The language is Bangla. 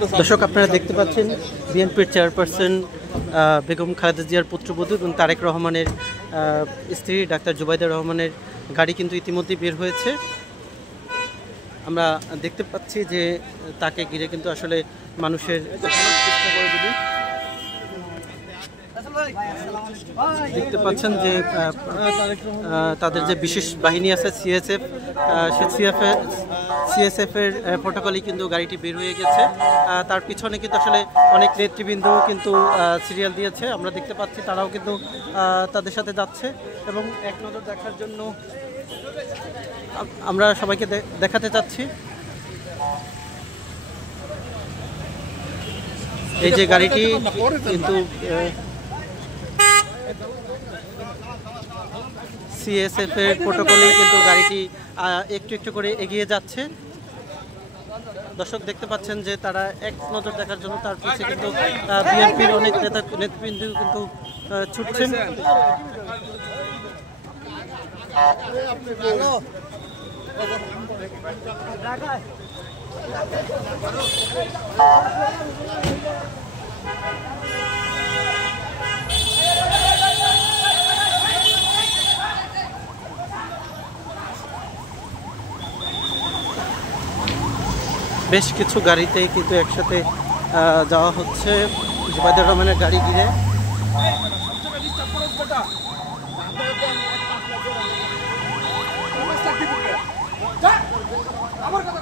দর্শক আপনারা দেখতে পাচ্ছেন বিএনপির চেয়ারপারসন বেগম খালেদা জিয়ার পুত্রবধূ এবং তারেক রহমানের স্ত্রী ডাক্তার জুবাইদা রহমানের গাড়ি কিন্তু ইতিমধ্যেই বের হয়েছে। আমরা দেখতে পাচ্ছি যে তাকে ঘিরে কিন্তু আসলে মানুষের দেখতে পাচ্ছেন যে তাদের যে বিশেষ বাহিনী আছে সিএসএফ এর প্রটোকলে কিন্তু গাড়িটি বের হয়ে গেছে। তার পিছনে কিন্তু আসলে অনেক নেতৃবৃন্দ কিন্তু সিরিয়াল দিয়েছে, আমরা দেখতে পাচ্ছি তারাও কিন্তু তাদের সাথে যাচ্ছে এবং এক নজর দেখার জন্য আমরা সবাইকে দেখাতে চাচ্ছি। এই যে গাড়িটি কিন্তু সিএসএফ এর প্রটোকলে কিন্তু গাড়িটি একটু একটু করে এগিয়ে যাচ্ছে। দর্শক দেখতে পাচ্ছেন যে তারা এক নজর দেখার জন্য তার পিছে কিন্তু বিএনপির অনেক নেতৃবৃন্দ কিন্তু ছুটছেন। বেশ কিছু গাড়িতে কিন্তু একসাথে যাওয়া হচ্ছে জুবাইদা রহমানের গাড়ি ঘিরে। আমার কথা